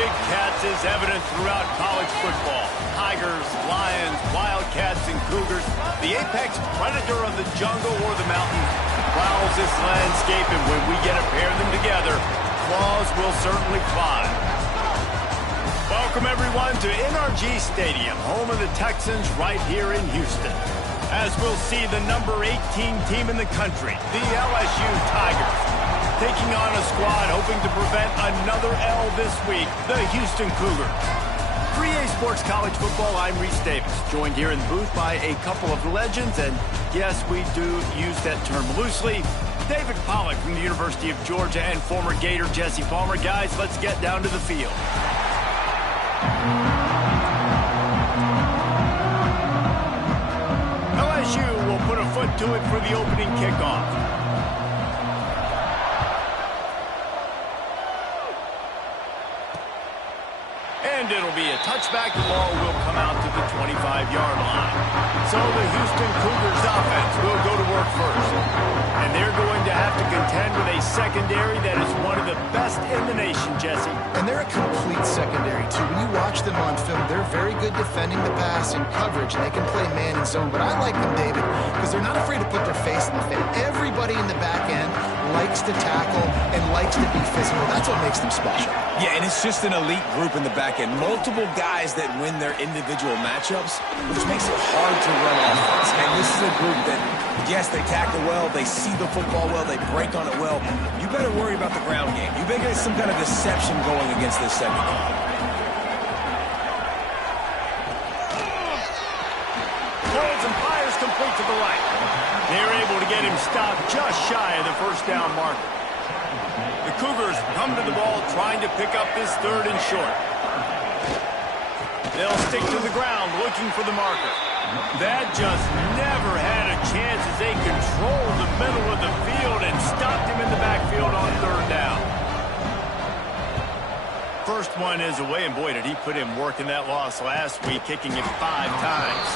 big cats is evident throughout college football. Tigers, lions, wildcats, and cougars. The apex predator of the jungle or the mountains prowls this landscape, and when we get to pair them together, claws will certainly fly. Welcome, everyone, to NRG Stadium, home of the Texans right here in Houston. As we'll see the number 18 team in the country, the LSU Tigers, taking on a squad hoping to prevent another L this week, the Houston Cougars. For EA Sports College Football, I'm Reese Davis, joined here in the booth by a couple of legends, and yes, we do use that term loosely. David Pollack from the University of Georgia and former Gator Jesse Palmer. Guys, let's get down to the field. LSU will put a foot to it for the opening kickoff. And it'll be a touchback. The ball will come out to the 25-yard line. So the Houston Cougars offense will go to work first. And they're going to have to contend with a secondary that is one of the best in the nation, Jesse. And they're a complete secondary, too. When you watch them on film, they're very good defending the pass and coverage, and they can play man and zone. But I like them, David, because they're not afraid to put their face in the face. Everybody in the back end likes to tackle and likes to be physical. That's what makes them special. Yeah, and it's just an elite group in the back end. Multiple guys that win their individual matchups, which makes it hard to run offense. And this is a group that, yes, they tackle well, they see the football well, they break on it well. You better worry about the ground game. You better get some kind of deception going against this secondary. Holds and fires complete to the right. They're able to get him stopped just shy of the first down marker. The Cougars come to the ball trying to pick up this third and short. They'll stick to the ground looking for the marker. That just never had a chance as they controlled the middle of the field and stopped him in the backfield on third down. First one is away, and boy, did he put in work in that loss last week, kicking it 5 times.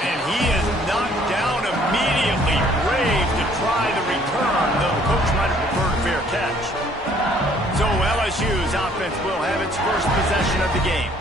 And he is knocked down immediately, brave to try the return, though the coach might have preferred a fair catch. So LSU's offense will have its first possession of the game.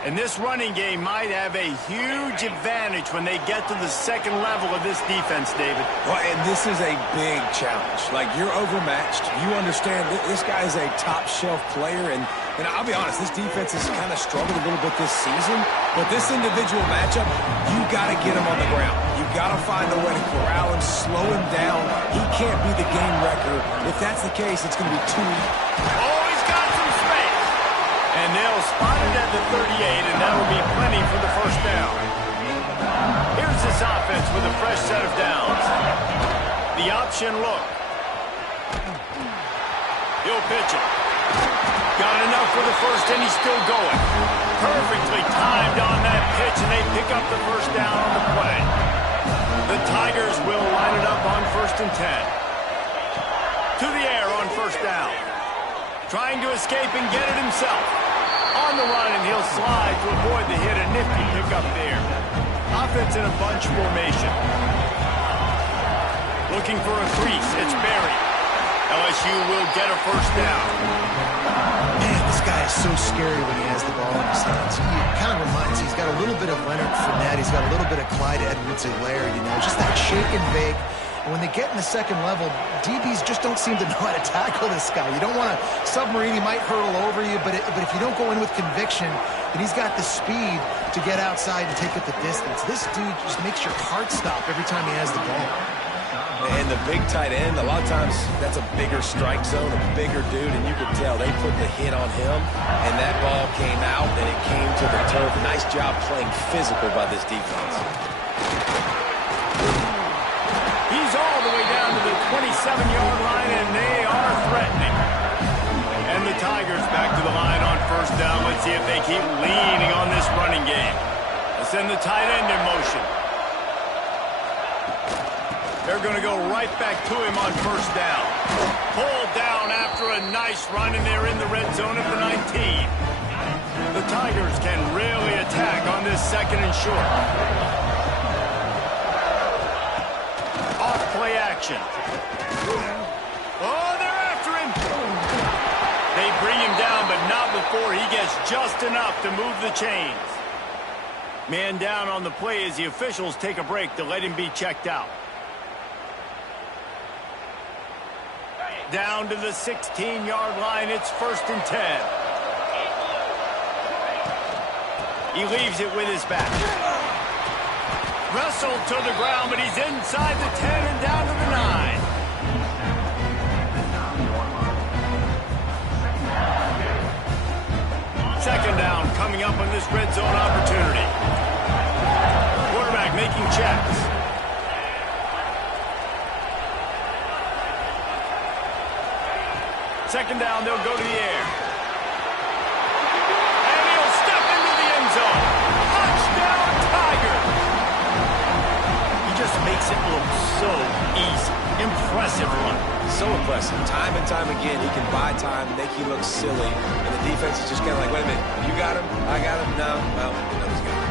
And this running game might have a huge advantage when they get to the second level of this defense, David. Well, and this is a big challenge. Like, you're overmatched. You understand this guy is a top-shelf player, and I'll be honest, this defense has kind of struggled a little bit this season. But this individual matchup, you got to get him on the ground. You got to find a way to corral him, slow him down. He can't be the game wrecker. If that's the case, it's going to be too easy. Oh, he's got some space. And they'll spot it at the 38, and that will be plenty for the first down. Here's this offense with a fresh set of downs. The option look. He'll pitch it. Got enough for the first, and he's still going. Perfectly timed on that pitch, and they pick up the first down on the play. The Tigers will line it up on 1st and 10. To the air on first down. Trying to escape and get it himself. On the run, and he'll slide to avoid the hit. A nifty pickup there. Offense in a bunch formation. Looking for a crease. It's Berry. LSU will get a first down. Man, this guy is so scary when he has the ball in his hands. He kind of reminds me, he's got a little bit of Leonard Fournette. He's got a little bit of Clyde Edwards-Helaire, you know, just that shake and bake. And when they get in the second level, DBs just don't seem to know how to tackle this guy. You don't want to submarine. He might hurtle over you, but if you don't go in with conviction, then he's got the speed to get outside and take up the distance. This dude just makes your heart stop every time he has the ball. And the big tight end, a lot of times that's a bigger strike zone, a bigger dude, and you could tell they put the hit on him, and that ball came out, and it came to the turf. Nice job playing physical by this defense. He's all the way down to the 27-yard line, and they are threatening. And the Tigers back to the line on first down. Let's see if they keep leaning on this running game. Let's send the tight end in motion. They're going to go right back to him on first down. Pulled down after a nice run, and they're in the red zone at the 19. The Tigers can really attack on this second and short. Off play action. Oh, they're after him. They bring him down, but not with before. He gets just enough to move the chains. Man down on the play as the officials take a break to let him be checked out. Down to the 16-yard line. It's 1st and 10. He leaves it with his back. Wrestled to the ground, but he's inside the 10 and down to the 9. Second down coming up on this red zone opportunity. Quarterback making checks. Second down, they'll go to the air. And he'll step into the end zone. Touchdown, Tigers! He just makes it look so easy. Impressive one. So impressive. Time and time again, he can buy time, make you look silly, and the defense is just kind of like, wait a minute, you got him? I got him? No. Well, you know he's got him.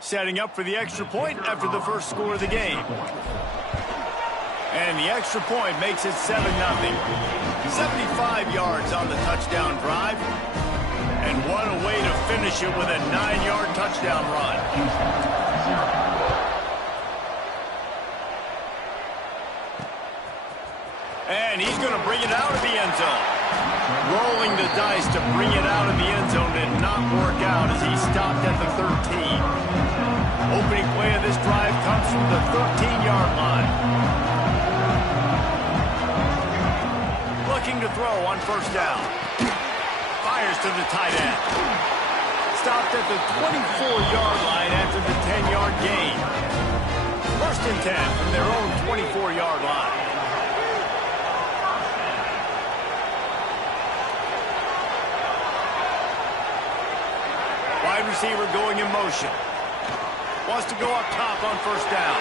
Setting up for the extra point after the first score of the game. And the extra point makes it 7-0. 75 yards on the touchdown drive. And what a way to finish it with a 9-yard touchdown run. And he's going to bring it out of the end zone. Rolling the dice to bring it out of the end zone did not work out as he stopped at the 13. Opening play of this drive comes from the 13-yard line. Looking to throw on first down. Fires to the tight end. Stopped at the 24-yard line after the 10-yard gain. 1st and 10 from their own 24-yard line. Wide receiver going in motion. Wants to go up top on first down.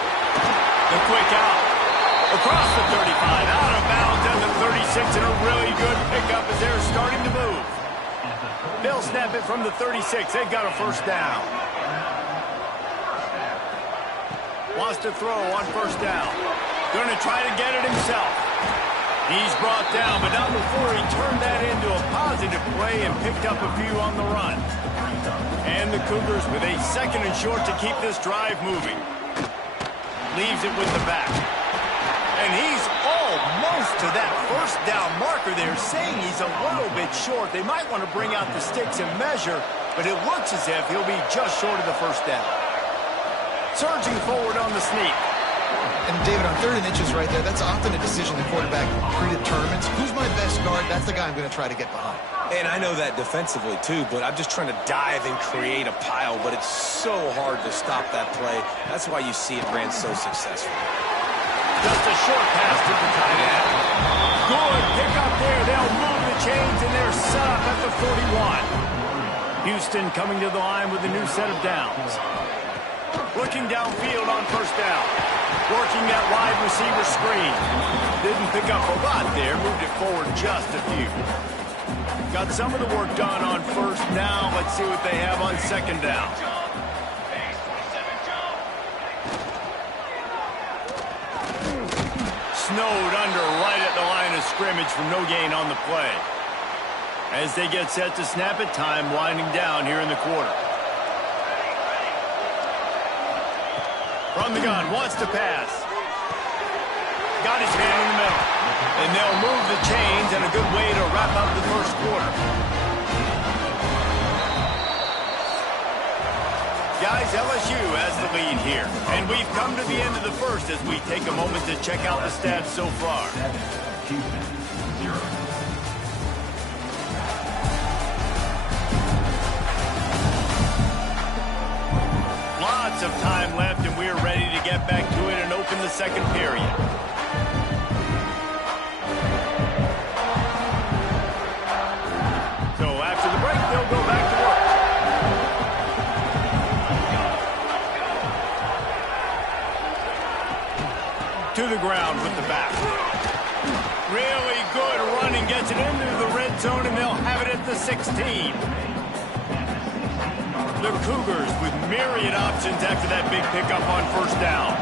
The quick out. Across the 35. Out of bounds at the 36. And a really good pickup as they're starting to move. They'll snap it from the 36. They've got a first down. Wants to throw on first down. Going to try to get it himself. He's brought down, but not before he turned that into a positive play and picked up a few on the run. And the Cougars with a 2nd and short to keep this drive moving. Leaves it with the back. And he's almost to that first down marker there, saying he's a little bit short. They might want to bring out the sticks and measure, but it looks as if he'll be just short of the first down. Surging forward on the sneak. And David, on 3rd and inches right there, that's often a decision the quarterback predetermines. Who's my best guard? That's the guy I'm going to try to get behind. And I know that defensively, too, but I'm just trying to dive and create a pile, but it's so hard to stop that play. That's why you see it ran so successful. Just a short pass to the tight end. Good pick up there. They'll move the chains, and they're set up at the 41. Houston coming to the line with a new set of downs. Looking downfield on first down. Working that wide receiver screen. Didn't pick up a lot there. Moved it forward just a few. Got some of the work done on first. Now let's see what they have on 2nd down. Snowed under right at the line of scrimmage from no gain on the play. As they get set to snap it, time winding down here in the quarter. From the gun, wants to pass. Got his hand in the middle. And they'll move the chains, and a good way to wrap up the first quarter. Guys, LSU has the lead here. And we've come to the end of the first as we take a moment to check out the stats so far. Lots of time left, and we're ready to get back to it and open the 2nd period. So after the break, they'll go back to work. To the ground with the back. Really good running, gets it into the red zone, and they'll have it at the 16. The Cougars with myriad options after that big pickup on first down.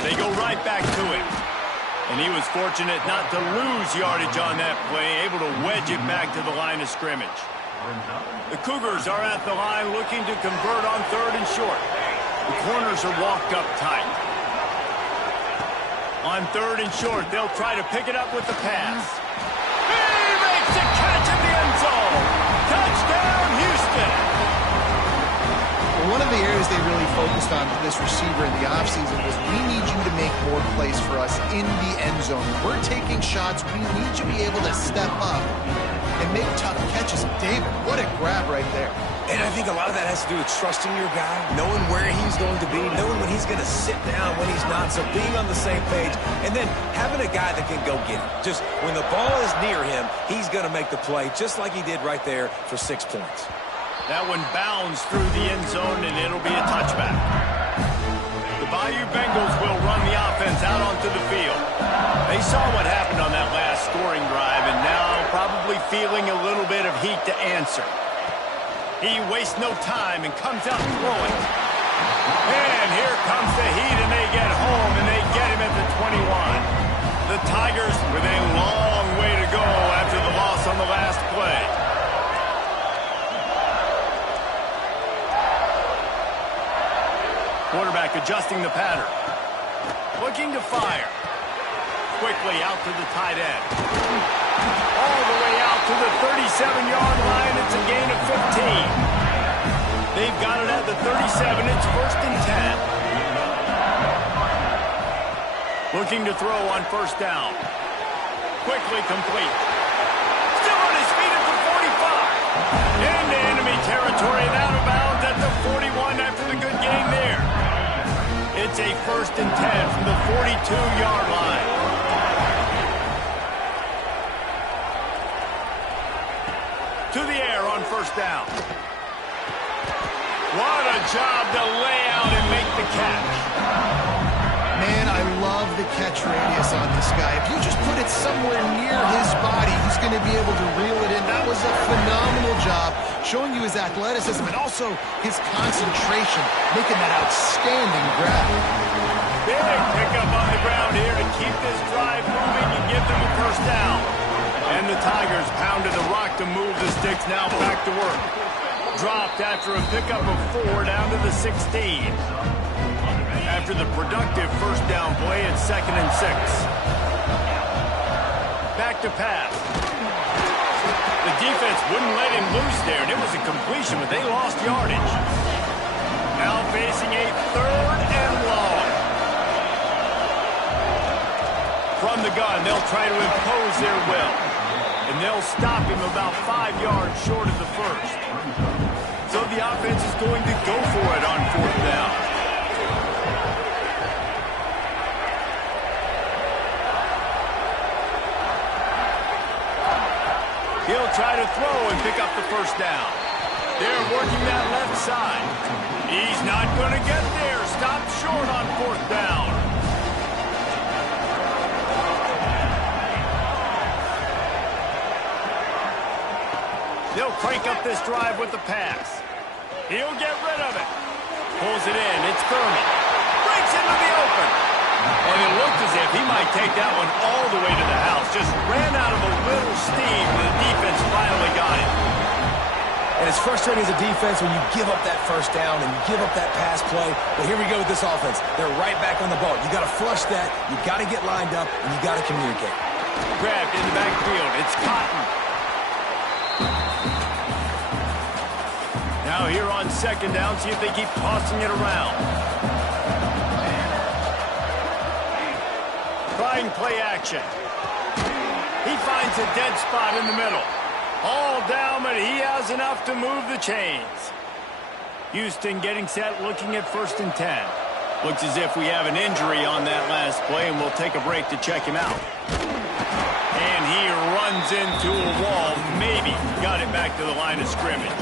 They go right back to it. And he was fortunate not to lose yardage on that play, able to wedge it back to the line of scrimmage. The Cougars are at the line looking to convert on 3rd and short. The corners are walked up tight. On 3rd and short, they'll try to pick it up with the pass. He makes a catch in the end zone. Touchdown, Houston. One of the areas they really focused on for this receiver in the offseason was we need you to make more plays for us in the end zone. We're taking shots. We need you to be able to step up and make tough catches. David, what a grab right there. And I think a lot of that has to do with trusting your guy, knowing where he's going to be, knowing when he's going to sit down, when he's not, so being on the same page, and then having a guy that can go get it. Just when the ball is near him, he's going to make the play, just like he did right there for 6 points. That one bounds through the end zone, and it'll be a touchback. The Bayou Bengals will run the offense out onto the field. They saw what happened on that last scoring drive, and now probably feeling a little bit of heat to answer. He wastes no time and comes out throwing. And here comes the heat, and they get home, and they get him at the 21. The Tigers with a long way to go after the loss on the last play. Quarterback adjusting the pattern. Looking to fire. Quickly out to the tight end. All the way out to the 37-yard line. It's a gain of 15. They've got it at the 37. It's 1st and 10. Looking to throw on first down. Quickly complete. Still on his feet at the 45. Into enemy territory and out of bounds at the 41 after the good gain there. It's a 1st and 10 from the 42-yard line. To the air on first down. What a job to lay out and make the catch. Man, I love the catch radius on this guy. If you just put it somewhere near his body, he's going to be able to reel it in. That was a phenomenal job, showing you his athleticism and also his concentration, making that outstanding grab. Big pickup on the ground here to keep this drive moving and give them a first down. And the Tigers pounded the rock to move the sticks, now back to work. Dropped after a pickup of 4 down to the 16. After the productive first down play at 2nd and 6. Back to pass. The defense wouldn't let him loose there, and it was a completion, but they lost yardage. Now facing a 3rd and long. From the gun, they'll try to impose their will. And they'll stop him about 5 yards short of the first. So the offense is going to go for it on 4th down. He'll try to throw and pick up the first down. They're working that left side. He's not going to get there. Stopped short on 4th down. They'll crank up this drive with the pass. He'll get rid of it. Pulls it in. It's Thurman. Breaks into the open. And it looked as if he might take that one all the way to the house. Just ran out of a little steam when the defense finally got it. And it's frustrating as a defense when you give up that first down and you give up that pass play. But here we go with this offense. They're right back on the ball. You got to flush that. You got to get lined up, and you got to communicate. Grabbed in the backfield. It's Cotton. Now here on 2nd down, see if they keep tossing it around. Trying play action. He finds a dead spot in the middle. All down, but he has enough to move the chains. Houston getting set, looking at 1st and 10. Looks as if we have an injury on that last play, and we'll take a break to check him out. And he runs into a wall. Maybe got it back to the line of scrimmage.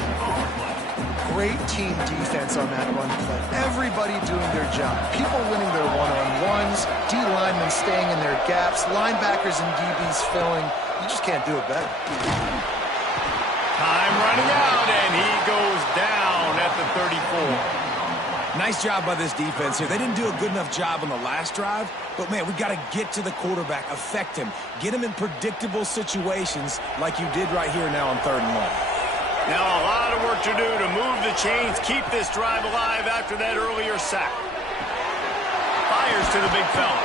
Great team defense on that run play. Everybody doing their job. People winning their one-on-ones, D linemen staying in their gaps, linebackers and DBs filling. You just can't do it better. Time running out, and he goes down at the 34. Nice job by this defense here. They didn't do a good enough job on the last drive, but, man, we got to get to the quarterback, affect him, get him in predictable situations like you did right here now on 3rd and 1. Now a lot of work to do to move the chains, keep this drive alive after that earlier sack. Fires to the big fella.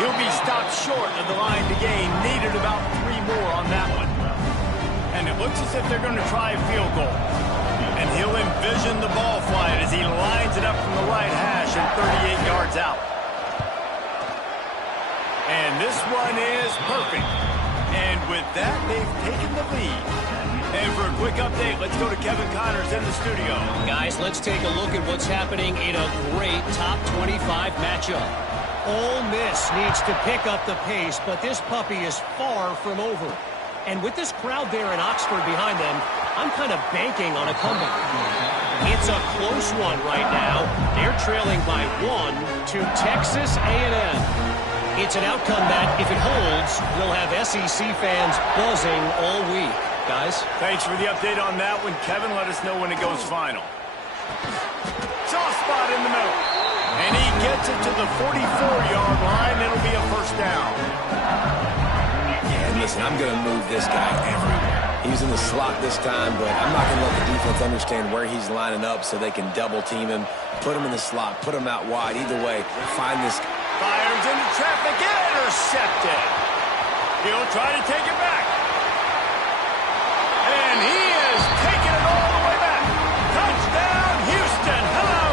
He'll be stopped short of the line to gain. Needed about 3 more on that one. And it looks as if they're going to try a field goal. And he'll envision the ball flight as he lines it up from the right hash and 38 yards out. And this one is perfect. And with that, they've taken the lead. And for a quick update, let's go to Kevin Connors in the studio. Guys, let's take a look at what's happening in a great top 25 matchup. Ole Miss needs to pick up the pace, but this puppy is far from over. And with this crowd there in Oxford behind them, I'm kind of banking on a comeback. It's a close one right now. They're trailing by 1 to Texas A&M. It's an outcome that, if it holds, will have SEC fans buzzing all week. Guys? Thanks for the update on that one. Kevin, let us know when it goes final. Soft spot in the middle. And he gets it to the 44-yard line. It'll be a first down. Yeah, and listen, I'm going to move this guy everywhere. He's in the slot this time, but I'm not going to let the defense understand where he's lining up so they can double team him, put him in the slot, put him out wide. Either way, find this. Fires into traffic. Intercepted. He'll try to take it back. And he is taking it all the way back. Touchdown, Houston. Hello.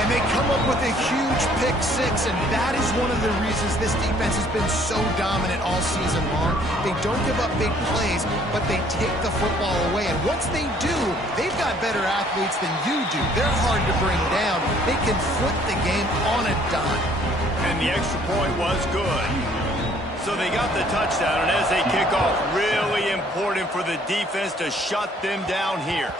And they come up with a huge pick 6, and that is one of the reasons this defense has been so dominant all season long. They don't give up big plays, but they take the football away. And once they do, they've got better athletes than you do. They're hard to bring down. They can flip the game on a dime. And the extra point was good. So they got the touchdown, and as they kick off, really important for the defense to shut them down here.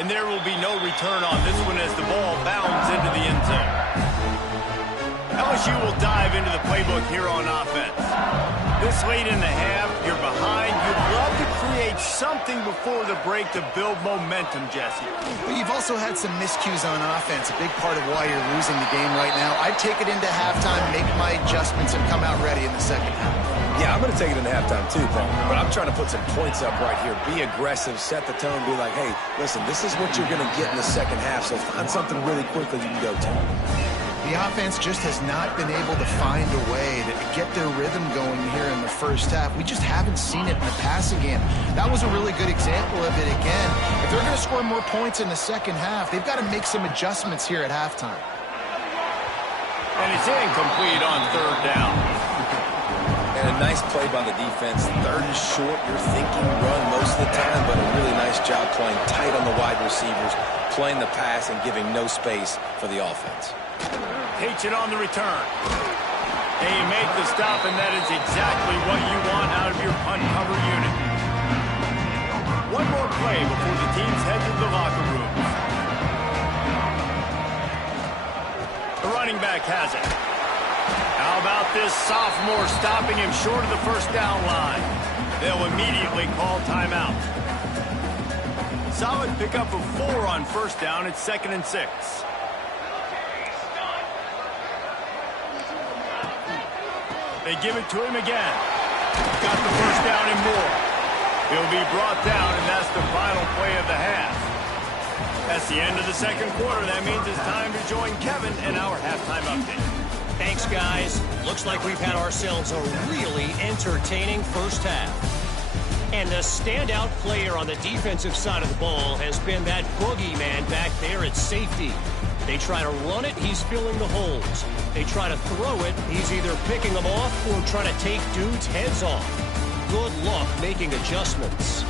And there will be no return on this one as the ball bounds into the end zone. LSU will dive into the playbook here on offense. This late in the half, you're behind. You'd love to create need something before the break to build momentum, Jesse. But you've also had some miscues on offense, a big part of why you're losing the game right now. I'd take it into halftime, make my adjustments, and come out ready in the second half. Yeah, I'm going to take it into halftime too, Paul. But I'm trying to put some points up right here. Be aggressive, set the tone, be like, hey, listen, this is what you're going to get in the second half, so find something really quickly you can go to. The offense just has not been able to find a way to get their rhythm going here in the first half. We just haven't seen it in the passing game. That was a really good example of it again. If they're going to score more points in the second half, they've got to make some adjustments here at halftime. And it's incomplete on third down. And a nice play by the defense. Third and short, you're thinking run most of the time, but a really nice job playing tight on the wide receivers, playing the pass and giving no space for the offense. Hates it on the return. And you make the stop, and that is exactly what you want out of your punt cover unit. One more play before the teams head to the locker rooms. The running back has it. How about this sophomore stopping him short of the first down line? They'll immediately call timeout. Solid pickup of 4 on first down. It's 2nd and 6. They give it to him again. Got the first down and more. He'll be brought down, and that's the final play of the half. That's the end of the second quarter. That means it's time to join Kevin in our halftime update. Thanks, guys. Looks like we've had ourselves a really entertaining first half. And the standout player on the defensive side of the ball has been that boogeyman back there at safety. They try to run it, he's filling the holes. They try to throw it, he's either picking them off or trying to take dudes' heads off. Good luck making adjustments.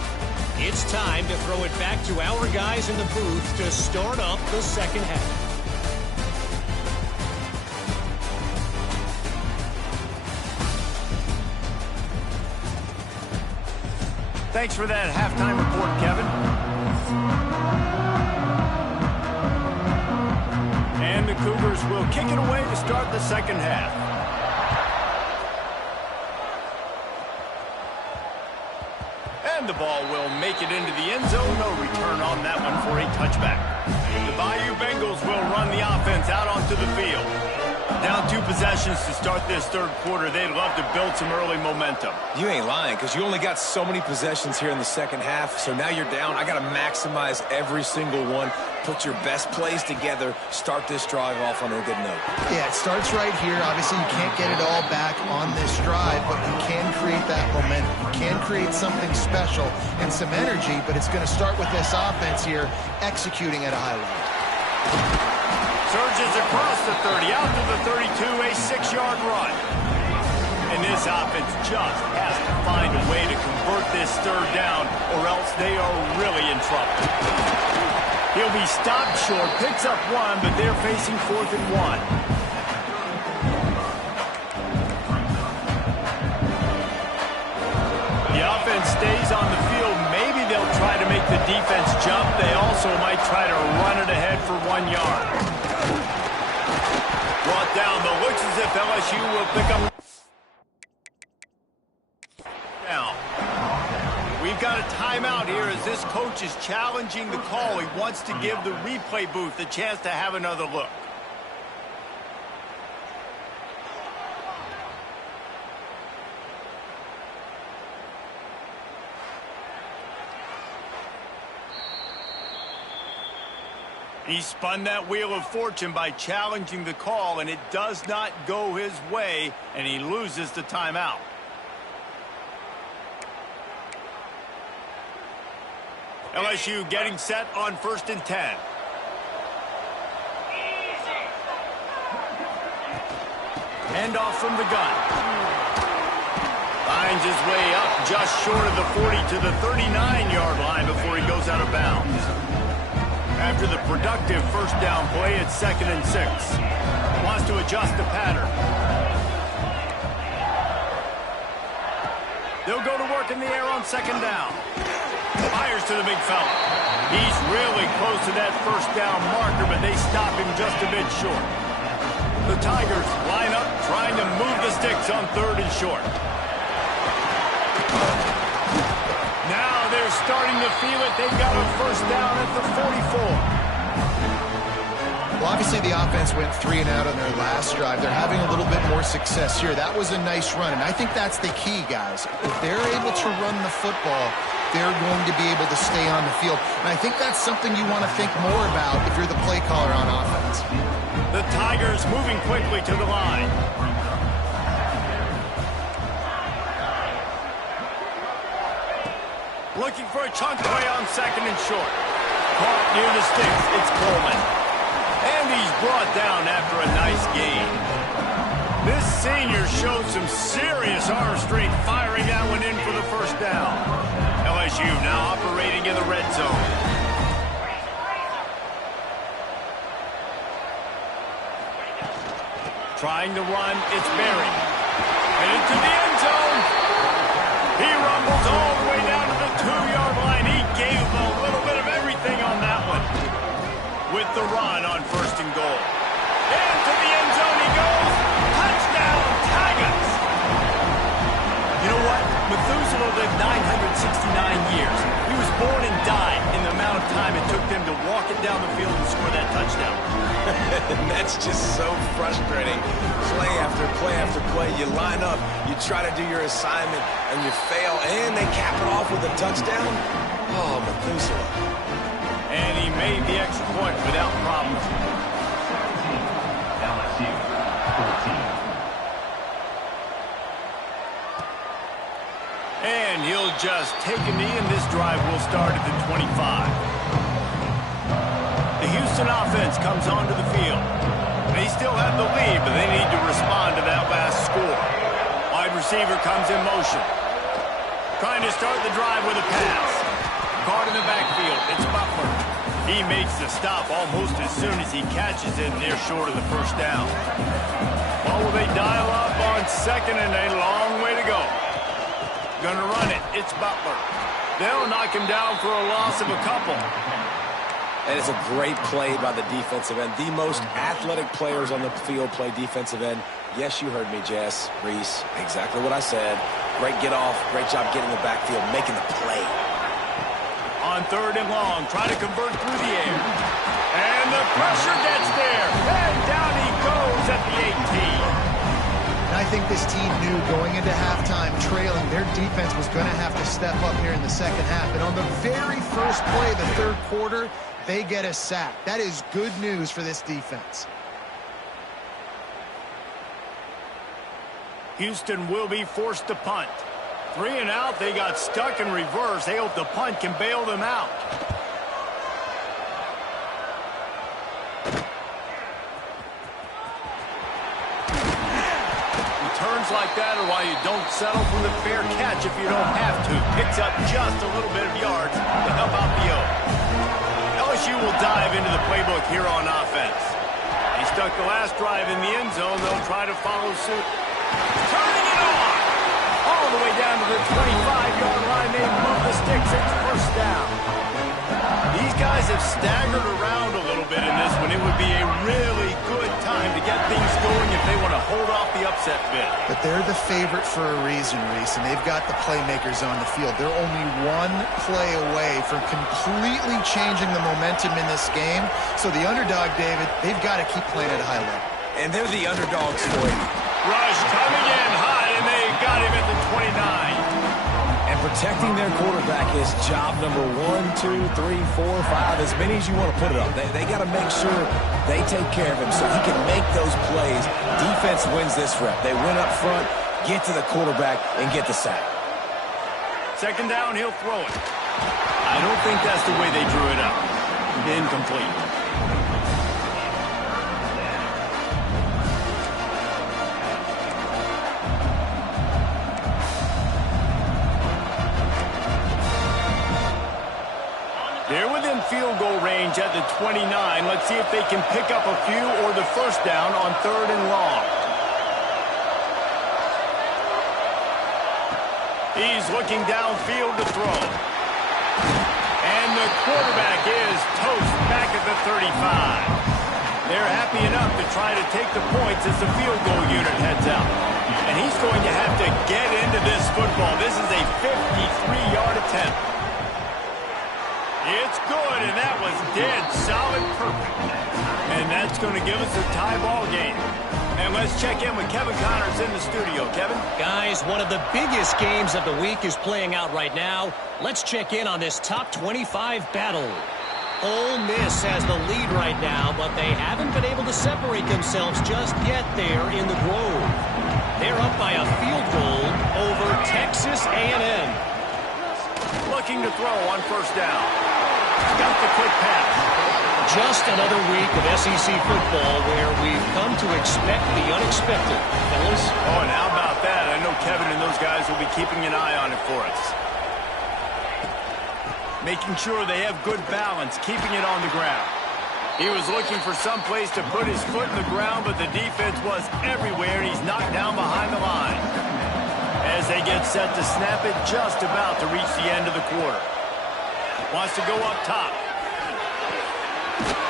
It's time to throw it back to our guys in the booth to start up the second half. Thanks for that halftime report, Kevin. And the Cougars will kick it away to start the second half. And the ball will make it into the end zone. No return on that one for a touchback. The Bayou Bengals will run the offense out onto the field. Down 2 possessions to start this third quarter. They'd love to build some early momentum. You ain't lying, because you only got so many possessions here in the second half, so now you're down. I got to maximize every single one, put your best plays together, start this drive off on a good note. Yeah, it starts right here. Obviously, you can't get it all back on this drive, but you can create that momentum. You can create something special and some energy, but it's going to start with this offense here executing at a high level. Surges across the 30, out to the 32, a 6-yard run. And this offense just has to find a way to convert this third down, or else they are really in trouble. He'll be stopped short, picks up 1, but they're facing 4th and 1. The offense stays on the field. Maybe they'll try to make the defense jump. They also might try to run it ahead for 1 yard. Brought down, but looks as if LSU will pick up. Now, we've got a timeout here as this coach is challenging the call. He wants to give the replay booth a chance to have another look. He spun that wheel of fortune by challenging the call, and it does not go his way, and he loses the timeout. LSU getting set on 1st and 10. Handoff from the gun. Finds his way up just short of the 40 to the 39-yard line before he goes out of bounds. After the productive first down play, it's 2nd and 6. Wants to adjust the pattern. They'll go to work in the air on 2nd down. Fires to the big fella. He's really close to that first down marker, but they stop him just a bit short. The Tigers line up, trying to move the sticks on 3rd and short. Now they're starting to feel it. They've got a first down at the 44. Well, obviously the offense went 3 and out on their last drive. They're having a little bit more success here. That was a nice run, and I think that's the key, guys. If they're able to run the football, they're going to be able to stay on the field. And I think that's something you want to think more about if you're the play caller on offense. The Tigers moving quickly to the line. Looking for a chunk play on second and short. Caught near the sticks. It's Coleman. And he's brought down after a nice gain. This senior showed some serious arm strength firing that one in for the first down. LSU now operating in the red zone. Trying to run, it's Berry. Headed to the end zone. He rumbles all the way down to the 2-yard line. He gave a little bit of everything on that one. With the run on first and goal. Into the end zone he goes. Touchdown, Tigers. You know what? Methuselah lived 969 years. He was born and died in the amount of time it took them to walk it down the field and score that touchdown. That's just so frustrating. Play after play after play. You line up, you try to do your assignment, and you fail, and they cap it off with a touchdown? Oh, Methuselah. And he made the extra point without problem. LSU 14. And he'll just take a knee, and this drive will start at the 25. The Houston offense comes onto the field. They still have the lead, but they need to respond to that last score. Wide receiver comes in motion. Trying to start the drive with a pass. Caught in the backfield. It's Butler. He makes the stop almost as soon as he catches it near short of the first down. Well, will they dial up on second and a long way to go? Gonna run it. It's Butler. They'll knock him down for a loss of a couple. And it's a great play by the defensive end. The most athletic players on the field play defensive end. Yes, you heard me, Jess, Reese. Exactly what I said. Great get off. Great job getting the backfield, making the play. On third and long, try to convert through the air. And the pressure gets there. And down he goes at the 18. And I think this team knew going into halftime trailing, their defense was going to have to step up here in the second half. And on the very first play of the third quarter, they get a sack. That is good news for this defense. Houston will be forced to punt. 3 and out, they got stuck in reverse. They hope the punt can bail them out. Returns like that are why you don't settle for the fair catch if you don't have to. Picks up just a little bit of yards to help out the O. LSU will dive into the playbook here on offense. They stuck the last drive in the end zone. They'll try to follow suit. Turning it on! All the way down to the 25-yard line. They move the sticks. It's first down. These guys have staggered around a little bit in this one. It would be a really good time to get things going if they want to hold off the upset bid. But they're the favorite for a reason, Reese, and they've got the playmakers on the field. They're only one play away from completely changing the momentum in this game. So the underdog, David, they've got to keep playing at a high level. And they're the underdogs for you. Rush coming in high, and they got him at the 29. And protecting their quarterback is job number 1, 2, 3, 4, 5, as many as you want to put it up. They got to make sure they take care of him so he can make those plays. Defense wins this rep. They win up front, get to the quarterback, and get the sack. Second down, he'll throw it. I don't think that's the way they drew it up. Incomplete. They're within field goal range at the 29. Let's see if they can pick up a few or the first down on third and long. He's looking downfield to throw. And the quarterback is toast back at the 35. They're happy enough to try to take the points as the field goal unit heads out. And he's going to have to get into this football. This is a 53-yard attempt. It's good, and that was dead solid perfect. And that's going to give us a tie ball game. And let's check in with Kevin Connors in the studio. Kevin? Guys, one of the biggest games of the week is playing out right now. Let's check in on this top 25 battle. Ole Miss has the lead right now, but they haven't been able to separate themselves just yet there in the Grove. They're up by a field goal over Texas A&M. Looking to throw on first down. Got the quick pass. Just another week of SEC football where we've come to expect the unexpected, fellas. Oh, and how about that? I know Kevin and those guys will be keeping an eye on it for us. Making sure they have good balance, keeping it on the ground. He was looking for some place to put his foot in the ground, but the defense was everywhere, and he's knocked down behind the line. As they get set to snap it, just about to reach the end of the quarter. Wants to go up top.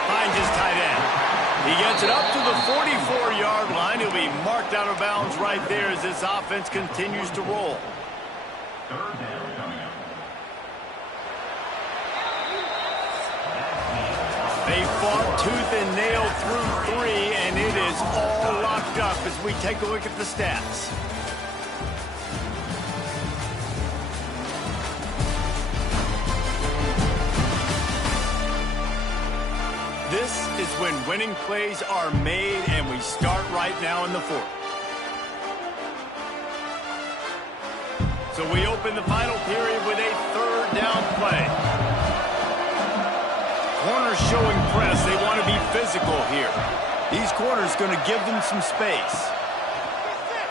Finds his tight end. He gets it up to the 44-yard line. He'll be marked out of bounds right there as this offense continues to roll. Third down coming up. They fought tooth and nail through 3, and it is all locked up as we take a look at the stats. This is when winning plays are made, and we start right now in the fourth. So we open the final period with a third down play. Corners showing press. They want to be physical here. These corners going to give them some space.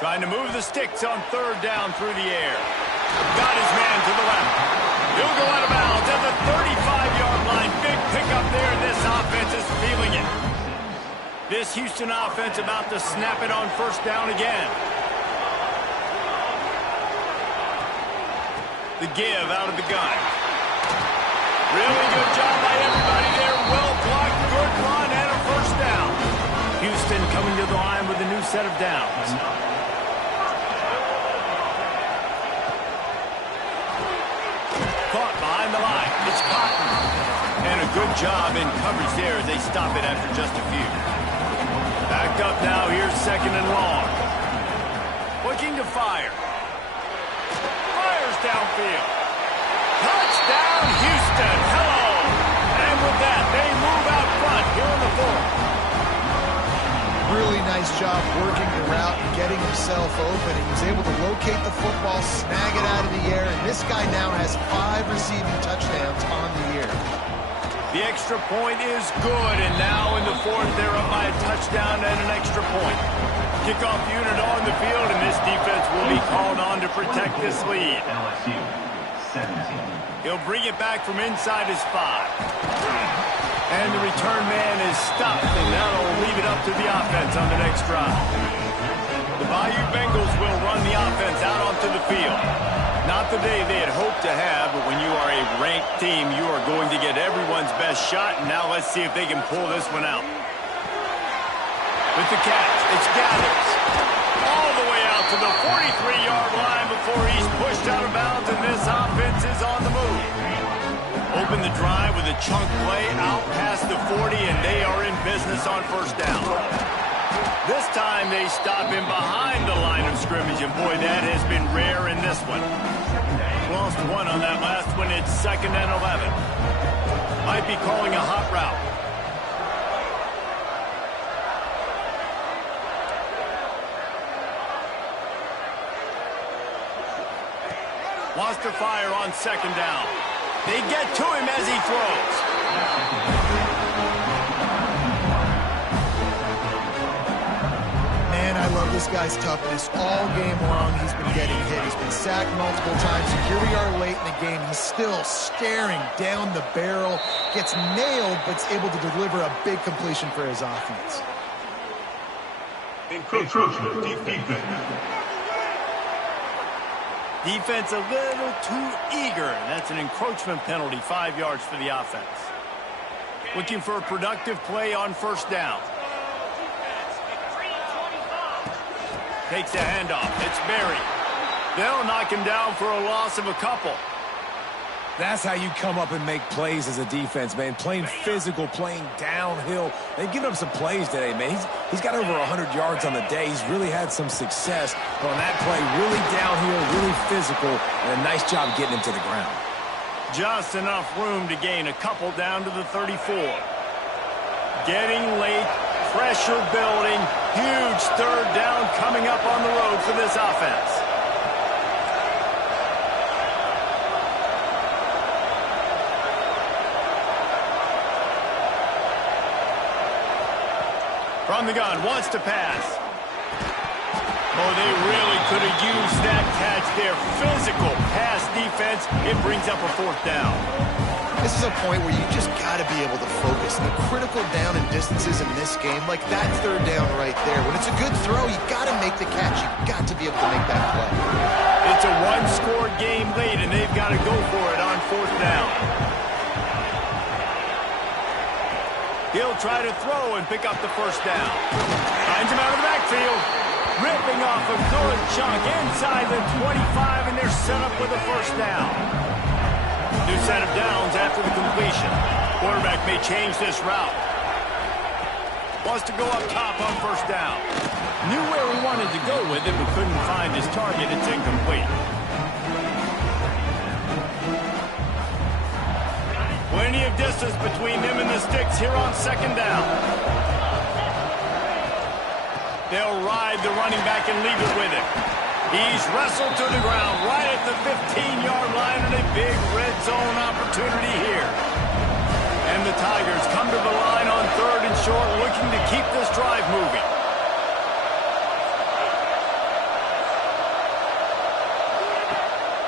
Trying to move the sticks on third down through the air. Got his man to the left. He'll go out of bounds at the 35-yard line. Big pickup there, and this offense is feeling it. This Houston offense about to snap it on first down again. The give out of the gun. Really good job by everybody there. Well blocked, good run, and a first down. Houston coming to the line with a new set of downs. Caught behind the line. It's Cotton. And a good job in coverage there as they stop it after just a few. Backed up now. Here's second and long. Looking to fire. Fires downfield. Touchdown, Houston. Hello. And with that, they move out front here in the fourth. Really nice job working the route and getting himself open. He was able to locate the football, snag it out of the air, and this guy now has 5 receiving touchdowns on the year. The extra point is good, and now in the fourth, they're up by a touchdown and an extra point. Kickoff unit on the field, and this defense will be called on to protect this lead. LSU 17. He'll bring it back from inside his 5. And the return man is stopped, and that'll leave it up to the offense on the next drive. The Bayou Bengals will run the offense out onto the field. Not the day they had hoped to have, but when you are a ranked team, you are going to get everyone's best shot, and now let's see if they can pull this one out. With the catch, it's Gathers. All the way out to the 43-yard line before he's pushed out of bounds, and this offense is on the move. Open the drive with a chunk play out past the 40, and they are in business on first down. This time they stop him behind the line of scrimmage, and boy, that has been rare in this one. Lost 1 on that last one. It's second and 11. Might be calling a hot route. Wants to fire on second down. They get to him as he throws. Man, I love this guy's toughness. All game long, he's been getting hit. He's been sacked multiple times, and here we are late in the game. He's still staring down the barrel, gets nailed, but's able to deliver a big completion for his offense. Encroachment defense. Defense a little too eager. That's an encroachment penalty, 5 yards for the offense. Looking for a productive play on first down. Takes the handoff. It's Berry. They'll knock him down for a loss of a couple. That's how you come up and make plays as a defense, man. Playing physical, playing downhill. They've given up some plays today, man. He's got over 100 yards on the day. He's really had some success. But on that play, really downhill, really physical, and a nice job getting him to the ground. Just enough room to gain a couple down to the 34. Getting late, pressure building, huge third down coming up on the road for this offense. From the gun, wants to pass. Oh, they really could have used that catch there. Physical pass defense. It brings up a fourth down. This is a point where you just got to be able to focus. And the critical down and distances in this game, like that third down right there. When it's a good throw, you got to make the catch. You got to be able to make that play. It's a one-score game late, and they've got to go for it on fourth down. He'll try to throw and pick up the first down. Finds him out of the backfield. Ripping off a good chunk inside the 25, and they're set up with a first down. New set of downs after the completion. Quarterback may change this route. Wants to go up top on first down. Knew where he wanted to go with it, but couldn't find his target. It's incomplete. Plenty of distance between them and the sticks here on second down. They'll ride the running back and leave it with him. He's wrestled to the ground right at the 15-yard line, and a big red zone opportunity here. And the Tigers come to the line on third and short, looking to keep this drive moving.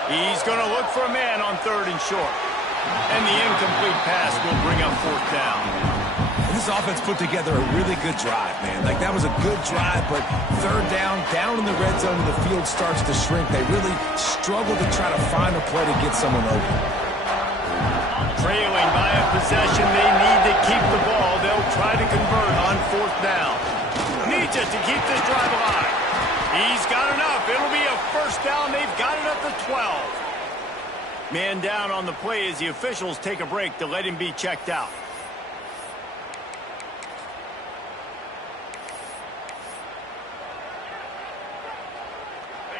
He's going to look for a man on third and short. And the incomplete pass will bring up fourth down. This offense put together a really good drive, man. Like, that was a good drive, but third down in the red zone, and the field starts to shrink. They really struggle to try to find a play to get someone open. Trailing by a possession, they need to keep the ball. They'll try to convert on fourth down. Needs it to keep this drive alive. He's got enough. It'll be a first down. They've got it at the 12. Man down on the play as the officials take a break to let him be checked out.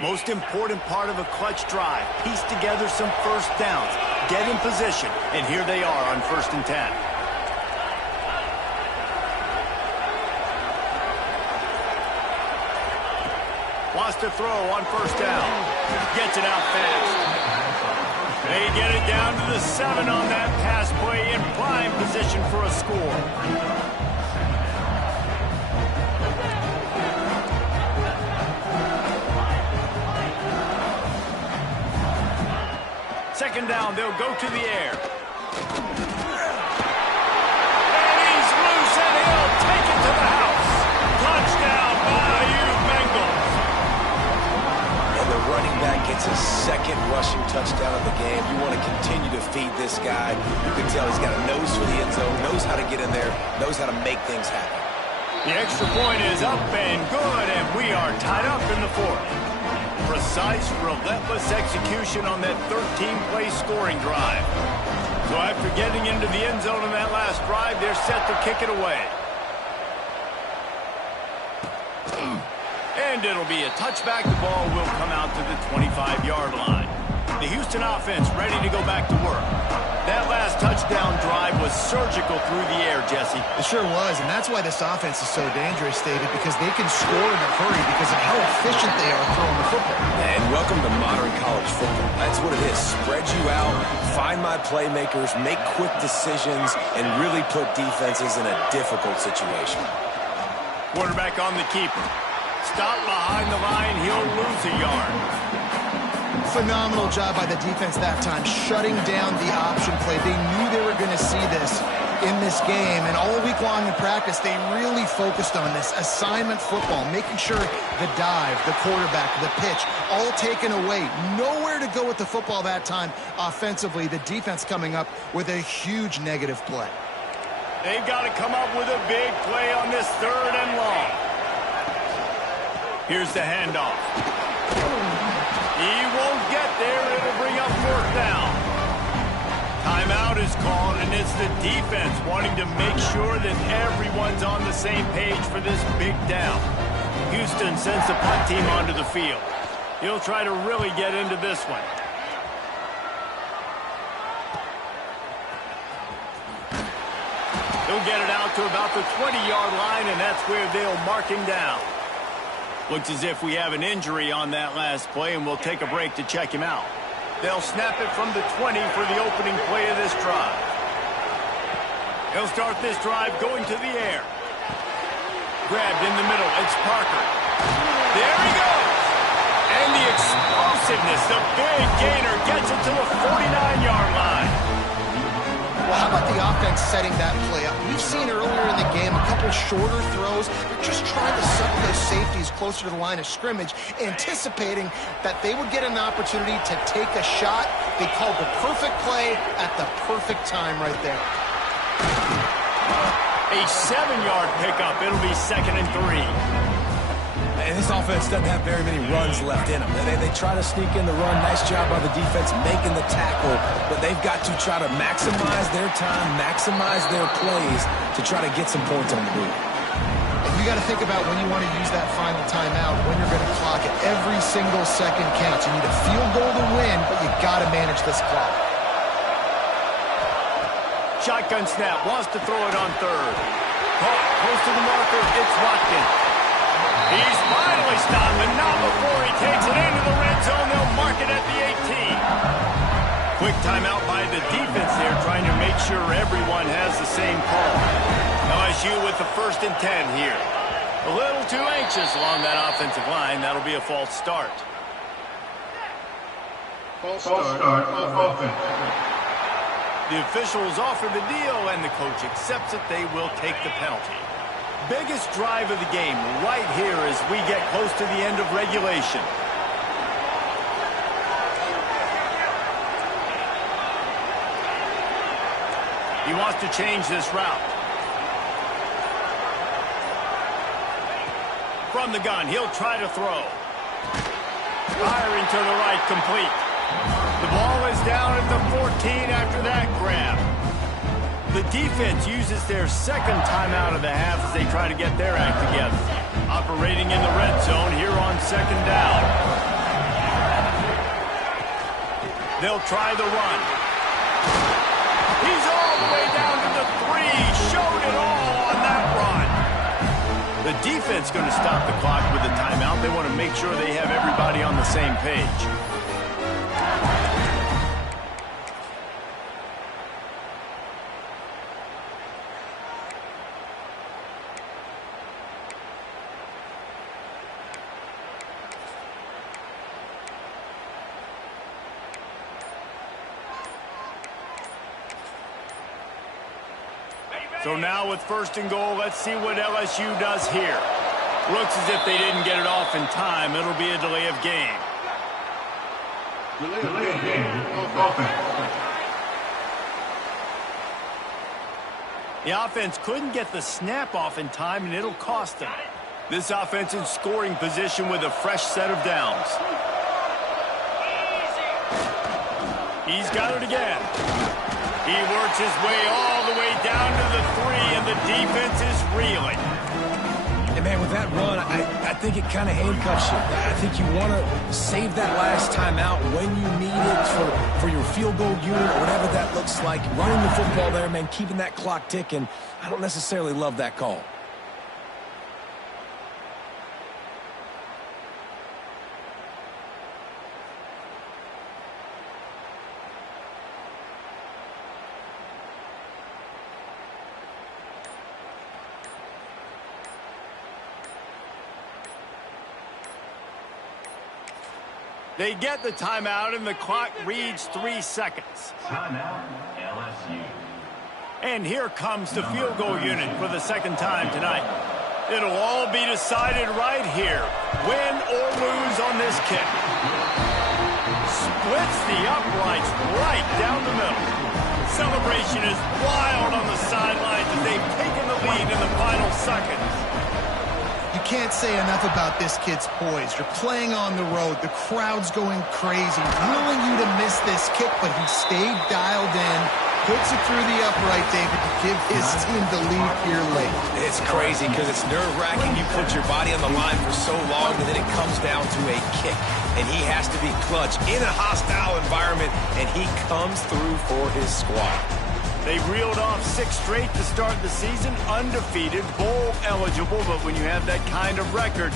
Most important part of a clutch drive. Piece together some first downs. Get in position. And here they are on 1st and 10. Wants to throw on first down. Gets it out fast. They get it down to the 7 on that pass play in prime position for a score. Second down, they'll go to the air. And he's loose, and he'll take it to the house. Touchdown, Bayou Bengals. And the running back gets his second rushing touchdown of the game. You want to continue to feed this guy. You can tell he's got a nose for the end zone, knows how to get in there, knows how to make things happen. The extra point is up and good, and we are tied up in the fourth. Precise, relentless execution on that 13-play scoring drive. So after getting into the end zone in that last drive, they're set to kick it away. And it'll be a touchback. The ball will come out to the 25-yard line. The Houston offense ready to go back to work. That last touchdown drive was surgical through the air, Jesse. It sure was, and that's why this offense is so dangerous, David, because they can score in a hurry because of how efficient they are throwing the football. And welcome to modern college football. That's what it is. Spread you out, find my playmakers, make quick decisions, and really put defenses in a difficult situation. Quarterback on the keeper. Stop behind the line. He'll lose a yard. Phenomenal job by the defense that time, shutting down the option play. They knew they were going to see this in this game, and all week long in practice, they really focused on this assignment football, making sure the dive, the quarterback, the pitch, all taken away. Nowhere to go with the football that time offensively. The defense coming up with a huge negative play. They've got to come up with a big play on this third and long. Here's the handoff. He won't get there. It'll bring up fourth down. is called, and it's the defense wanting to make sure that everyone's on the same page for this big down. Houston sends the punt team onto the field. He'll try to really get into this one. He'll get it out to about the 20-yard line, and that's where they'll mark him down. Looks as if we have an injury on that last play, and we'll take a break to check him out. They'll snap it from the 20 for the opening play of this drive. He'll start this drive going to the air. Grabbed in the middle. It's Parker. There he goes. And the explosiveness, the big gainer, gets it to the 49-yard line. Well, how about the offense setting that play up? We've seen earlier in the game a couple shorter throws. They're just trying to suck those safeties closer to the line of scrimmage, anticipating that they would get an opportunity to take a shot. They called the perfect play at the perfect time right there. A 7-yard pickup. It'll be 2nd and 3. And this offense doesn't have very many runs left in them. They try to sneak in the run. Nice job by the defense making the tackle. But they've got to try to maximize their time, maximize their plays to try to get some points on the board. And you got to think about when you want to use that final timeout, when you're going to clock it. Every single second counts. You need a field goal to win, but you got to manage this clock. Shotgun snap. Wants to throw it on 3rd. Caught close to the marker. It's Watkins. He's finally stopped, but not before he takes it into the red zone. They'll mark it at the 18. Quick timeout by the defense there, trying to make sure everyone has the same call. LSU with the 1st and 10 here. A little too anxious along that offensive line. That'll be a false start. False start on offense. The officials offer the deal, and the coach accepts it. They will take the penalty. Biggest drive of the game right here as we get close to the end of regulation. He wants to change this route. From the gun, he'll try to throw. Firing to the right, complete. The ball is down at the 14 after that grab. The defense uses their 2nd timeout of the half as they try to get their act together. Operating in the red zone here on 2nd down. They'll try the run. He's all the way down to the 3. Showed it all on that run. The defense going to stop the clock with a timeout. They want to make sure they have everybody on the same page. So now with 1st and goal, let's see what LSU does here. Looks as if they didn't get it off in time. It'll be a delay of game. Delay of game. Offense. The offense couldn't get the snap off in time, and it'll cost them. This offense in scoring position with a fresh set of downs. He's got it again. He works his way all the way down to the 3, and the defense is reeling. And, man, with that run, I think it kind of handcuffs you. I think you want to save that last timeout when you need it for your field goal unit or whatever that looks like. Running the football there, man, keeping that clock ticking. I don't necessarily love that call. They get the timeout, and the clock reads 3 seconds. Timeout, LSU. And here comes the field goal unit for the 2nd time tonight. It'll all be decided right here, win or lose on this kick. Splits the uprights right down the middle. Celebration is wild on the sidelines as they've taken the lead in the final seconds. You can't say enough about this kid's poise. You're playing on the road. The crowd's going crazy, willing you to miss this kick, but he stayed dialed in. puts it through the upright, David, to give his team the lead here late. It's crazy because it's nerve-wracking. You put your body on the line for so long, and then it comes down to a kick. And he has to be clutch in a hostile environment, and he comes through for his squad. They reeled off 6 straight to start the season, undefeated, bowl eligible, but when you have that kind of record,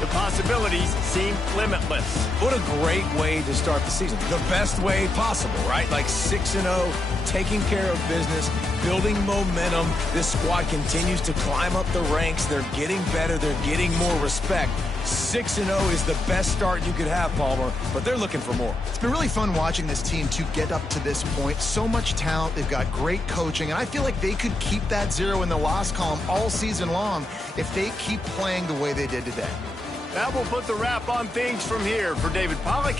the possibilities seem limitless. What a great way to start the season. The best way possible, right? Like 6-0, taking care of business, building momentum. This squad continues to climb up the ranks. They're getting better. They're getting more respect. 6-0 is the best start you could have, Palmer, but they're looking for more. It's been really fun watching this team to get up to this point. So much talent. They've got great coaching, and I feel like they could keep that 0 in the loss column all season long if they keep playing the way they did today. That will put the wrap on things from here. For David Pollack